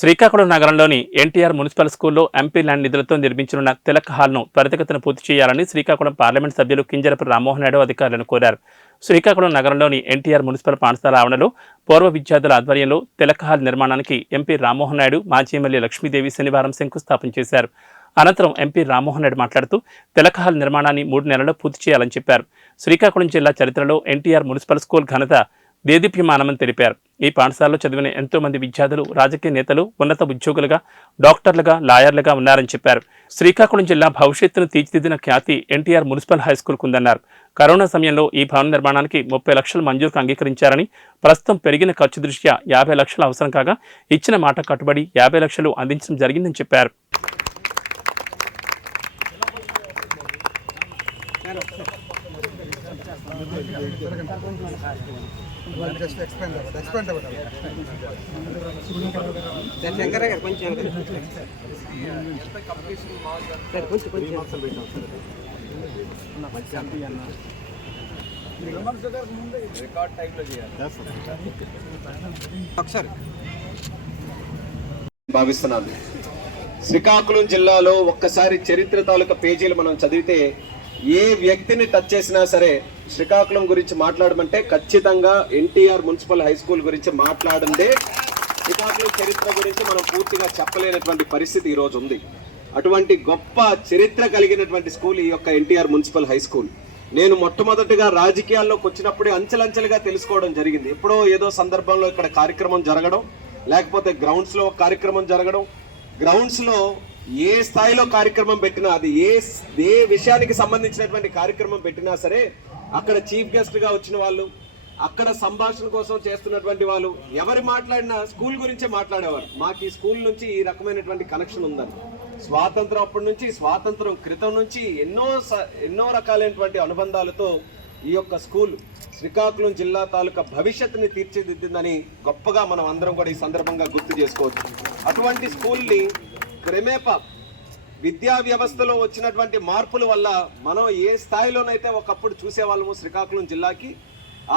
శ్రీకాకుళం నగరంలోని ఎన్టీఆర్ మున్సిపల్ స్కూల్లో MP land నిధులతో నిర్మించనున్న తిలక్ హాల్ను త్వరితగతిన పూర్తి చేయాలని శ్రీకాకుళం పార్లమెంట్ సభ్యులు కింజరపు రామ్మోహన్ నాయుడు అధికారులను కోరారు. శ్రీకాకుళం నగరంలోని ఎన్టీఆర్ మున్సిపల్ పాఠశాల ఆవరణలో పూర్వ విద్యార్థుల ఆధ్వర్యంలో తిలక్ హాల్ నిర్మాణానికి ఎంపీ రామ్మోహన్ నాయుడు మాజీ ఎమ్మెల్యే లక్ష్మీదేవి శనివారం శంకుస్థాపన చేశారు. అనంతరం ఎంపీ రామ్మోహన్ నాయుడు మాట్లాడుతూ తిలక్ హాల్ నిర్మాణాన్ని మూడు నెలల్లో పూర్తి చేయాలని చెప్పారు. శ్రీకాకుళం జిల్లా చరిత్రలో ఎన్టీఆర్ మున్సిపల్ స్కూల్ ఘనత దేదీప్యమానమని తెలిపారు. ఈ పాఠశాలలో చదివిన ఎంతో మంది విద్యార్థులు రాజకీయ నేతలు ఉన్నత ఉద్యోగులుగా డాక్టర్లుగా లాయర్లుగా ఉన్నారని చెప్పారు. శ్రీకాకుళం జిల్లా భవిష్యత్తును తీర్చిదిద్దిన ఖ్యాతి ఎన్టీఆర్ మున్సిపల్ హైస్కూల్కు ఉందన్నారు కరోనా సమయంలో ఈ భవన నిర్మాణానికి ముప్పై లక్షల మంజూరుకు అంగీకరించారని ప్రస్తుతం పెరిగిన ఖర్చు దృష్ట్యా యాభై లక్షలు అవసరం కాగా ఇచ్చిన మాట కట్టుబడి యాభై లక్షలు అందించడం జరిగిందని చెప్పారు. జస్ట్ ఎక్స్పెండ్ అవ్వదు ఎక్స్పెండ్ అవ్వదు సార్ శంకర్ గారు కొంచెం సార్ కొంచెం కొంచెం. ఒకసారి. భావిస్తున్నాను. శ్రీకాకుళం జిల్లాలో ఒక్కసారి చరిత్ర తాలూకా పేజీలు మనం చదివితే ఏ వ్యక్తిని టచ్ చేసినా సరే శ్రీకాకుళం గురించి మాట్లాడమంటే ఖచ్చితంగా ఎన్టీఆర్ మున్సిపల్ హై స్కూల్ గురించి మాట్లాడందే. శ్రీకాకుళం చరిత్ర గురించి మనం పూర్తిగా చెప్పలేనటువంటి పరిస్థితి ఈరోజు ఉంది. అటువంటి గొప్ప చరిత్ర కలిగినటువంటి స్కూల్ ఈ యొక్క ఎన్టీఆర్ మున్సిపల్ హై స్కూల్. నేను మొట్టమొదటిగా రాజకీయాల్లోకి వచ్చినప్పుడే అంచెలంచెలుగా తెలుసుకోవడం జరిగింది. ఎప్పుడో ఏదో సందర్భంలో ఇక్కడ కార్యక్రమం జరగడం లేకపోతే గ్రౌండ్స్లో కార్యక్రమం జరగడం గ్రౌండ్స్లో ఏ స్థాయిలో కార్యక్రమం పెట్టినా అది ఏ ఏ విషయానికి సంబంధించినటువంటి కార్యక్రమం పెట్టినా సరే అక్కడ చీఫ్ గెస్ట్గా వచ్చిన వాళ్ళు అక్కడ సంభాషణ కోసం చేస్తున్నటువంటి వాళ్ళు ఎవరు మాట్లాడినా స్కూల్ గురించే మాట్లాడేవారు. మాకు ఈ స్కూల్ నుంచి ఈ రకమైనటువంటి కనెక్షన్ ఉందని. స్వాతంత్రం అప్పటి నుంచి స్వాతంత్రం క్రితం నుంచి ఎన్నో స- ఎన్నో రకాలైనటువంటి అనుబంధాలతో ఈ యొక్క స్కూల్ శ్రీకాకుళం జిల్లా తాలూకా భవిష్యత్తుని తీర్చిదిద్దిందని గొప్పగా మనం అందరం కూడా ఈ సందర్భంగా గుర్తు చేసుకోవచ్చు. అటువంటి స్కూల్ని క్రమేపా విద్యా వ్యవస్థలో వచ్చినటువంటి మార్పుల వల్ల మనం ఏ స్థాయిలోనైతే ఒకప్పుడు చూసేవాళ్ళము శ్రీకాకుళం జిల్లాకి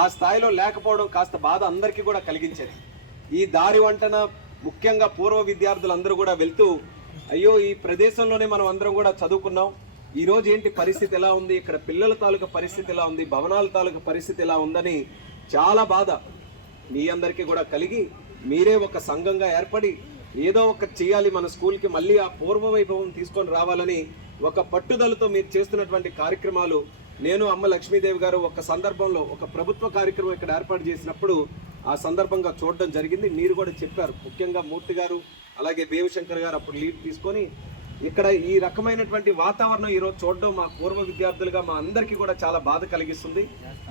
ఆ స్థాయిలో లేకపోవడం కాస్త బాధ అందరికీ కూడా కలిగించేది. ఈ దారి వంటన ముఖ్యంగా పూర్వ విద్యార్థులందరూ కూడా వెళ్తూ అయ్యో ఈ ప్రదేశంలోనే మనం అందరం కూడా చదువుకున్నాం. ఈ ఏంటి పరిస్థితి ఎలా ఉంది? ఇక్కడ పిల్లల తాలూకా పరిస్థితి ఎలా ఉంది? భవనాల తాలూకా పరిస్థితి ఎలా ఉందని చాలా బాధ మీ అందరికీ కూడా కలిగి మీరే ఒక సంఘంగా ఏర్పడి ఏదో ఒక చేయాలి మన స్కూల్కి మళ్ళీ ఆ పూర్వ వైభవం తీసుకొని రావాలని ఒక పట్టుదలతో మీరు చేస్తున్నటువంటి కార్యక్రమాలు. నేను అమ్మ లక్ష్మీదేవి గారు ఒక సందర్భంలో ఒక ప్రభుత్వ కార్యక్రమం ఇక్కడ ఏర్పాటు చేసినప్పుడు ఆ సందర్భంగా చూడడం జరిగింది. మీరు కూడా చెప్పారు. ముఖ్యంగా మూర్తి గారు అలాగే దేవశంకర్ గారు అప్పుడు లీడ్ తీసుకొని ఇక్కడ ఈ రకమైనటువంటి వాతావరణం ఈరోజు చూడడం మా పూర్వ విద్యార్థులుగా మా అందరికీ కూడా చాలా బాధ కలిగిస్తుంది.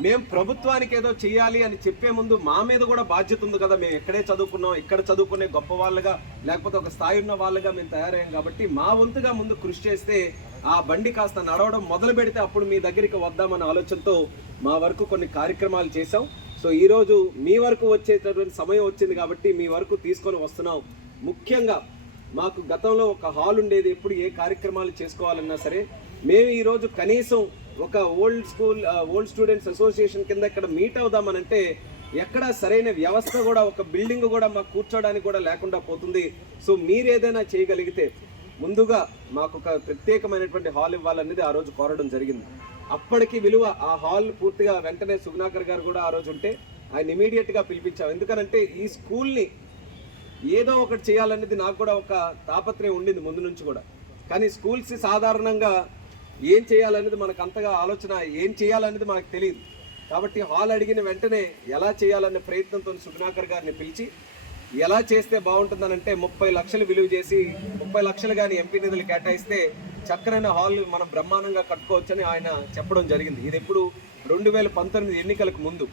మేము ప్రభుత్వానికి ఏదో చేయాలి అని చెప్పే ముందు మా మీద కూడా బాధ్యత ఉంది కదా. మేము ఎక్కడే చదువుకున్నాం ఇక్కడ చదువుకునే గొప్ప వాళ్ళగా లేకపోతే ఒక స్థాయి ఉన్న వాళ్ళగా మేము తయారయ్యాం కాబట్టి మా వంతుగా ముందు కృషి చేస్తే ఆ బండి కాస్త నడవడం మొదలు పెడితే అప్పుడు మీ దగ్గరికి వద్దామన్న ఆలోచనతో మా వరకు కొన్ని కార్యక్రమాలు చేసాం సో ఈరోజు మీ వరకు వచ్చేటటువంటి సమయం వచ్చింది కాబట్టి మీ వరకు తీసుకొని వస్తున్నాం. ముఖ్యంగా మాకు గతంలో ఒక హాల్ ఉండేది. ఎప్పుడు ఏ కార్యక్రమాలు చేసుకోవాలన్నా సరే మేము ఈరోజు కనీసం ఒక old school old students association కింద ఇక్కడ మీట్ అవుదామనంటే ఎక్కడ సరైన వ్యవస్థ కూడా ఒక బిల్డింగ్ కూడా మాకు కూర్చోడానికి కూడా లేకుండా పోతుంది. సో మీరు ఏదైనా చేయగలిగితే ముందుగా మాకు ఒక ప్రత్యేకమైనటువంటి హాల్ ఇవ్వాలనేది ఆ రోజు కోరడం జరిగింది. అప్పటికి విలువ ఆ హాల్ పూర్తిగా వెంటనే సుగుణాకర్ గారు కూడా ఆ రోజు ఉంటే ఆయన ఇమీడియట్గా పిలిపించాం. ఎందుకనంటే ఈ స్కూల్ని ఏదో ఒకటి చేయాలనేది నాకు కూడా ఒక తాపత్రయం ఉండింది ముందు నుంచి కూడా. కానీ స్కూల్స్ సాధారణంగా ఏం చేయాలనేది మనకు అంతగా ఆలోచన ఏం చేయాలనేది మనకు తెలియదు. కాబట్టి హాల్ అడిగిన వెంటనే ఎలా చేయాలనే ప్రయత్నంతో సుగుణాకర్ గారిని పిలిచి ఎలా చేస్తే బాగుంటుందనంటే ముప్పై లక్షలు విలువ చేసి ముప్పై లక్షలు కానీ ఎంపీ నిధులు కేటాయిస్తే చక్కనైన హాల్ మనం బ్రహ్మాండంగా కట్టుకోవచ్చని ఆయన చెప్పడం జరిగింది. ఇది ఎప్పుడు రెండు వేల పంతొమ్మిది ఎన్నికలకు ముందు.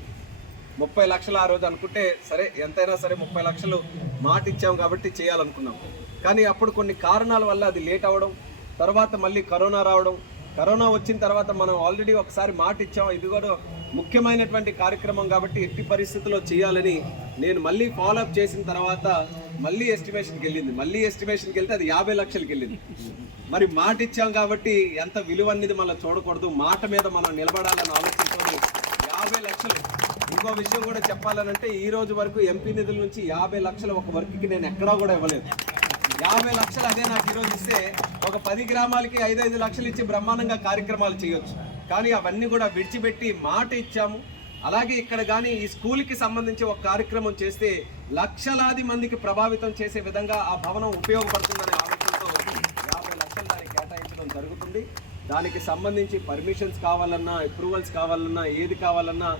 ముప్పై లక్షలు ఆ రోజు అనుకుంటే సరే ఎంతైనా సరే ముప్పై లక్షలు మాట ఇచ్చాం కాబట్టి చేయాలనుకున్నాం. కానీ అప్పుడు కొన్ని కారణాల వల్ల అది లేట్ అవ్వడం తర్వాత మళ్ళీ కరోనా రావడం కరోనా వచ్చిన తర్వాత మనం ఆల్రెడీ ఒకసారి మాట ఇచ్చాం ఇది కూడా ముఖ్యమైనటువంటి కార్యక్రమం కాబట్టి ఎట్టి పరిస్థితుల్లో చేయాలని నేను మళ్ళీ ఫాలోఅప్ చేసిన తర్వాత మళ్ళీ ఎస్టిమేషన్కి వెళ్ళింది. మళ్ళీ ఎస్టిమేషన్కి వెళ్తే అది యాభై లక్షలకి వెళ్ళింది. మరి మాట ఇచ్చాం కాబట్టి ఎంత విలువ అనేది మనం చూడకూడదు. మాట మీద మనం నిలబడాలని ఆలోచించుకొని యాభై లక్షలు ఇంకో విషయం కూడా చెప్పాలనంటే ఈ రోజు వరకు ఎంపీ నిధుల నుంచి యాభై లక్షల ఒక వర్క్కి నేను ఎక్కడా కూడా ఇవ్వలేదు. యాభై లక్షలు అదే నాకు ఈరోజు ఇస్తే ఒక పది గ్రామాలకి ఐదు ఐదు లక్షలు ఇచ్చి బ్రహ్మాండంగా కార్యక్రమాలు చేయొచ్చు. కానీ అవన్నీ కూడా విడిచిపెట్టి మాట ఇచ్చాము. అలాగే ఇక్కడ కానీ ఈ స్కూల్కి సంబంధించి ఒక కార్యక్రమం చేస్తే లక్షలాది మందికి ప్రభావితం చేసే విధంగా ఆ భవనం ఉపయోగపడుతుందనే ఆలోచనతో యాభై లక్షలు దానికి కేటాయించడం జరుగుతుంది. దానికి సంబంధించి పర్మిషన్స్ కావాలన్నా అప్రూవల్స్ కావాలన్నా ఏది కావాలన్నా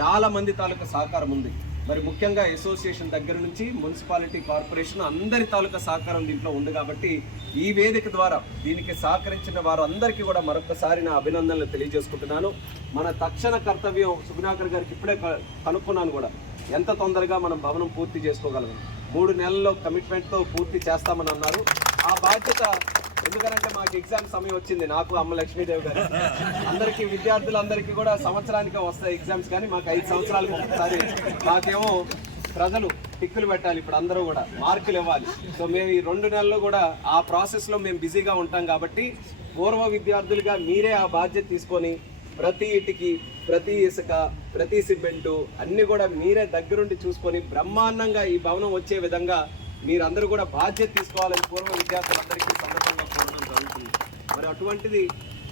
చాలా మంది తాలూకా సహకారం ఉంది. మరి ముఖ్యంగా అసోసియేషన్ దగ్గర నుంచి మున్సిపాలిటీ కార్పొరేషన్ అందరి తాలూకా సహకారం దీంట్లో ఉంది కాబట్టి ఈ వేదిక ద్వారా దీనికి సహకరించిన వారందరికీ కూడా మరొకసారి నా అభినందనలు తెలియజేసుకుంటున్నాను. మన తక్షణ కర్తవ్యం సుగుణాకర్ గారికి ఇప్పుడే క- కనుక్కున్నాను కూడా. ఎంత తొందరగా మనం భవనం పూర్తి చేసుకోగలం? మూడు నెలల్లో కమిట్మెంట్తో పూర్తి చేస్తామని అన్నారు. ఆ బాధ్యత ఎందుకంటే మాకు ఎగ్జామ్ సమయం వచ్చింది. నాకు అమ్మ లక్ష్మీదేవి గారు. అందరికీ విద్యార్థులందరికీ కూడా సంవత్సరానికి వస్తాయి ఎగ్జామ్స్ కానీ మాకు ఐదు సంవత్సరాలకు ఒకసారి మాకేమో ప్రజలు టిక్కులు పెట్టాలి ఇప్పుడు అందరూ కూడా. మార్కులు ఇవ్వాలి. సో మేము ఈ రెండు నెలలు కూడా ఆ ప్రాసెస్లో మేము బిజీగా ఉంటాం కాబట్టి పూర్వ విద్యార్థులుగా మీరే ఆ బాధ్యత తీసుకొని ప్రతి ఇటుకి ప్రతి ఇసుక ప్రతి సిమెంటు అన్నీ కూడా మీరే దగ్గరుండి చూసుకొని బ్రహ్మాండంగా ఈ భవనం వచ్చే విధంగా మీరందరూ కూడా బాధ్యత తీసుకోవాలని పూర్వ విద్యార్థులందరికీ సందర్భంగా జరుగుతుంది మరి అటువంటిది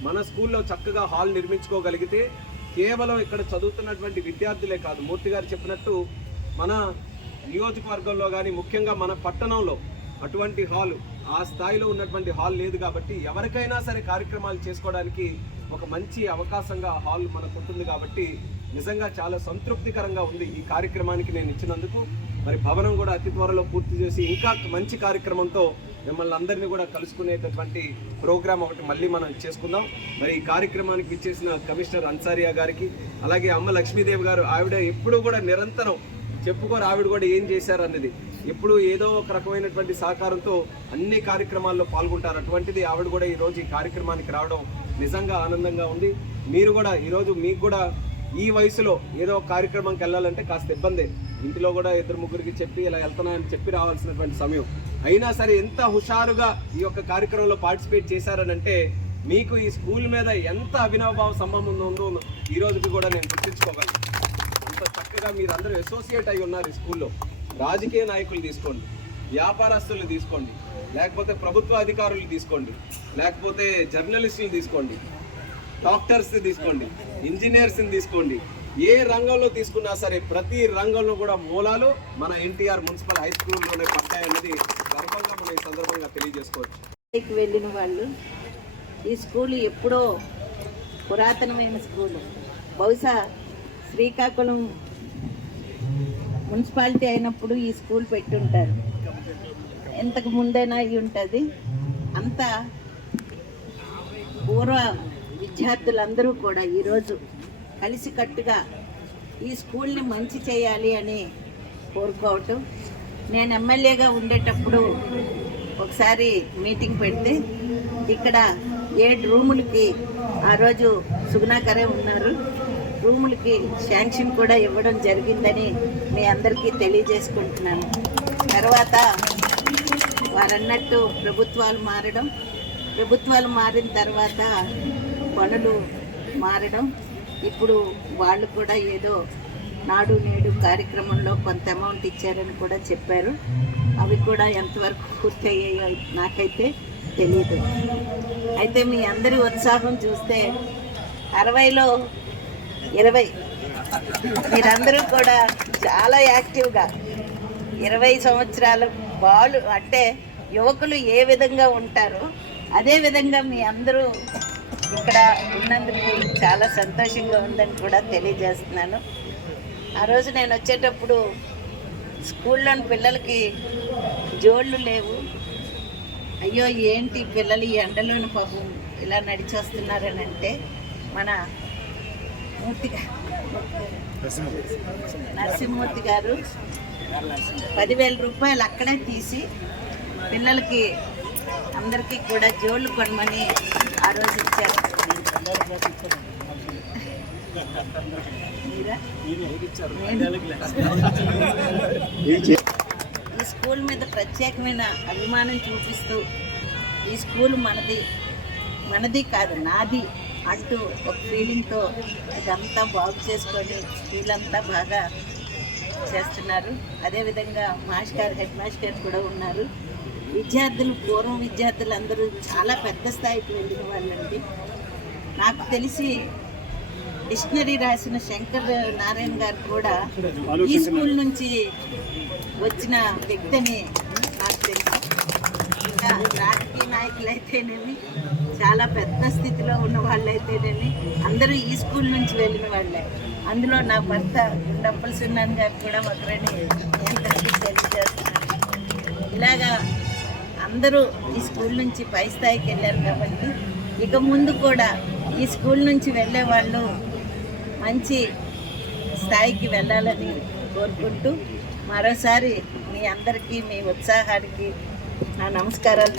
మన స్కూల్లో చక్కగా హాల్ నిర్మించుకోగలిగితే కేవలం ఇక్కడ చదువుతున్నటువంటి విద్యార్థులే కాదు. మూర్తి గారు చెప్పినట్టు మన నియోజకవర్గంలో కానీ ముఖ్యంగా మన పట్టణంలో అటువంటి హాల్ ఆ స్థాయిలో ఉన్నటువంటి హాల్ లేదు కాబట్టి ఎవరికైనా సరే కార్యక్రమాలు చేసుకోవడానికి ఒక మంచి అవకాశంగా హాల్ మనకు ఉంటుంది కాబట్టి నిజంగా చాలా సంతృప్తికరంగా ఉంది ఈ కార్యక్రమానికి నేను ఇచ్చినందుకు. మరి భవనం కూడా అతి త్వరలో పూర్తి చేసి ఇంకా మంచి కార్యక్రమంతో మిమ్మల్ని అందరినీ కూడా కలుసుకునేటటువంటి ప్రోగ్రామ్ ఒకటి మళ్ళీ మనం చేసుకుందాం. మరి ఈ కార్యక్రమానికి ఇచ్చేసిన కమిషనర్ అన్సారియా గారికి అలాగే అమ్మ లక్ష్మీదేవి గారు ఆవిడ ఎప్పుడూ కూడా నిరంతరం చెప్పుకోరు ఆవిడ కూడా ఏం చేశారు అన్నది ఎప్పుడు ఏదో ఒక రకమైనటువంటి సహకారంతో అన్ని కార్యక్రమాల్లో పాల్గొంటారు. అటువంటిది ఆవిడ కూడా ఈ రోజు ఈ కార్యక్రమానికి రావడం నిజంగా ఆనందంగా ఉంది. మీరు కూడా ఈరోజు మీకు కూడా ఈ వయసులో ఏదో ఒక కార్యక్రమంకి వెళ్ళాలంటే కాస్త ఇబ్బంది. ఇంటిలో కూడా ఇద్దరు ముగ్గురికి చెప్పి ఇలా వెళ్తున్నాయని చెప్పి రావాల్సినటువంటి సమయం. అయినా సరే ఎంత హుషారుగా ఈ యొక్క కార్యక్రమంలో పార్టిసిపేట్ చేశారనంటే మీకు ఈ స్కూల్ మీద ఎంత అభినవభావ సంబంధం ఉందో ఈ రోజుకి కూడా నేను గుర్తించుకోగలను. అంత చక్కగా మీరు అందరూ అసోసియేట్ అయి ఉన్నారు ఈ స్కూల్లో. రాజకీయ నాయకులు తీసుకోండి వ్యాపారస్తులు తీసుకోండి లేకపోతే ప్రభుత్వ అధికారులు తీసుకోండి లేకపోతే జర్నలిస్టులు తీసుకోండి డాక్టర్స్ తీసుకోండి ఇంజనీర్స్ని తీసుకోండి ఏ రంగంలో తీసుకున్నా సరే ప్రతి రంగంలో కూడా మూలాలు మన ఎన్టీఆర్ మున్సిపల్ హై స్కూల్లోనే పడ్డాయన్నది గర్వంగా మనం ఈ సందర్భంగా తెలియజేసుకోవచ్చు. వెళ్ళిన వాళ్ళు ఈ స్కూల్ ఎప్పుడో పురాతనమైన స్కూల్. బహుశా శ్రీకాకుళం మున్సిపాలిటీ అయినప్పుడు ఈ స్కూల్ పెట్టుంటారు. ఎంతకు ముందైనా అయి ఉంటుంది. అంత పూర్వ విద్యార్థులందరూ కూడా ఈరోజు కలిసికట్టుగా ఈ స్కూల్ని మంచి చేయాలి అని కోరుకోవటం. నేను ఎమ్మెల్యేగా ఉండేటప్పుడు ఒకసారి మీటింగ్ పెడితే ఇక్కడ ఏడు రూములకి ఆ రోజు సుగుణాకరే ఉన్నారు. రూములకి శాంక్షన్ కూడా ఇవ్వడం జరిగిందని మీ అందరికీ తెలియజేసుకుంటున్నాను. తర్వాత వారన్నట్టు ప్రభుత్వాలు మారడం. ప్రభుత్వాలు మారిన తర్వాత పనులు మారడం. ఇప్పుడు వాళ్ళు కూడా ఏదో నాడు నేడు కార్యక్రమంలో కొంత అమౌంట్ ఇచ్చారని కూడా చెప్పారు. అవి కూడా ఎంతవరకు పూర్తి అయ్యాయో నాకైతే తెలియదు అయితే మీ అందరి ఉత్సాహం చూస్తే అరవైలో ఇరవై. మీరందరూ కూడా చాలా యాక్టివ్గా ఇరవై సంవత్సరాలు బాలు అంటే యువకులు ఏ విధంగా ఉంటారో అదే విధంగా మీ అందరూ ఇక్కడ ఉన్నందుకు చాలా సంతోషంగా ఉందని కూడా తెలియజేస్తున్నాను. ఆ రోజు నేను వచ్చేటప్పుడు స్కూల్లోని పిల్లలకి జోళ్ళు లేవు. అయ్యో ఏంటి పిల్లలు ఈ ఎండలోని పాపం ఇలా నడిచేస్తున్నారని అంటే మన మూర్తి నరసింహమూర్తి గారు పదివేల రూపాయలు అక్కడే తీసి పిల్లలకి అందరికీ కూడా జోళ్ళు కొనమని ఆ రోజు ఇచ్చారు. ఈ స్కూల్ మీద ప్రత్యేకమైన అభిమానం చూపిస్తూ ఈ స్కూల్ మనది మనది కాదు నాది అంటూ ఒక ఫీలింగ్తో ఇదంతా బాగు చేసుకొని వీళ్ళంతా బాగా చేస్తున్నారు. అదేవిధంగా మాస్టర్ హెడ్ మాస్టర్ కూడా ఉన్నారు. విద్యార్థులు పూర్వం విద్యార్థులు అందరూ చాలా పెద్ద స్థాయికి వెళ్ళిన వాళ్ళండి. నాకు తెలిసి డిక్షనరీ రాసిన శంకర్ నారాయణ గారు కూడా ఈ స్కూల్ నుంచి వచ్చిన వ్యక్తిని నాకు తెలుసు. ఇంకా రాజకీయ నాయకులు అయితేనేమి చాలా పెద్ద స్థితిలో ఉన్న వాళ్ళు అయితేనేమి అందరూ ఈ స్కూల్ నుంచి వెళ్ళిన వాళ్ళే. అందులో నా భర్త డబ్బులు సున్నాన్ గారు కూడా ఒకరని తెలియజేస్తున్నారు. ఇలాగా అందరూ ఈ స్కూల్ నుంచి పై స్థాయికి వెళ్ళారు కాబట్టి ఇక ముందు కూడా ఈ స్కూల్ నుంచి వెళ్ళే వాళ్ళు మంచి స్థాయికి వెళ్ళాలని కోరుకుంటూ మరోసారి మీ అందరికీ మీ ఉత్సాహానికి నా నమస్కారాలు